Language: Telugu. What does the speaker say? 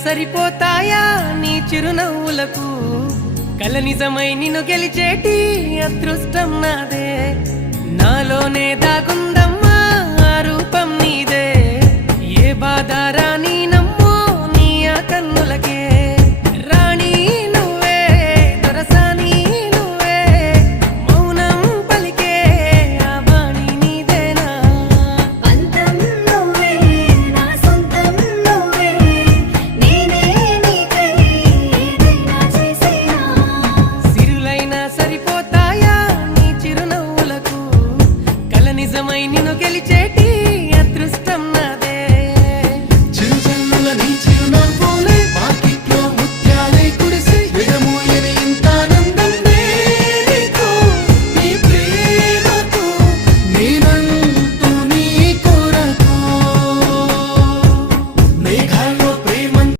సరిపోతాయా నీ చిరునవ్వులకు కల నిజమై నిన్ను గెలిచేటి అదృష్టం నాదే నాలోనే దాగుందమ్మా ఆ రూపం నీదే ఏ బాధ రాని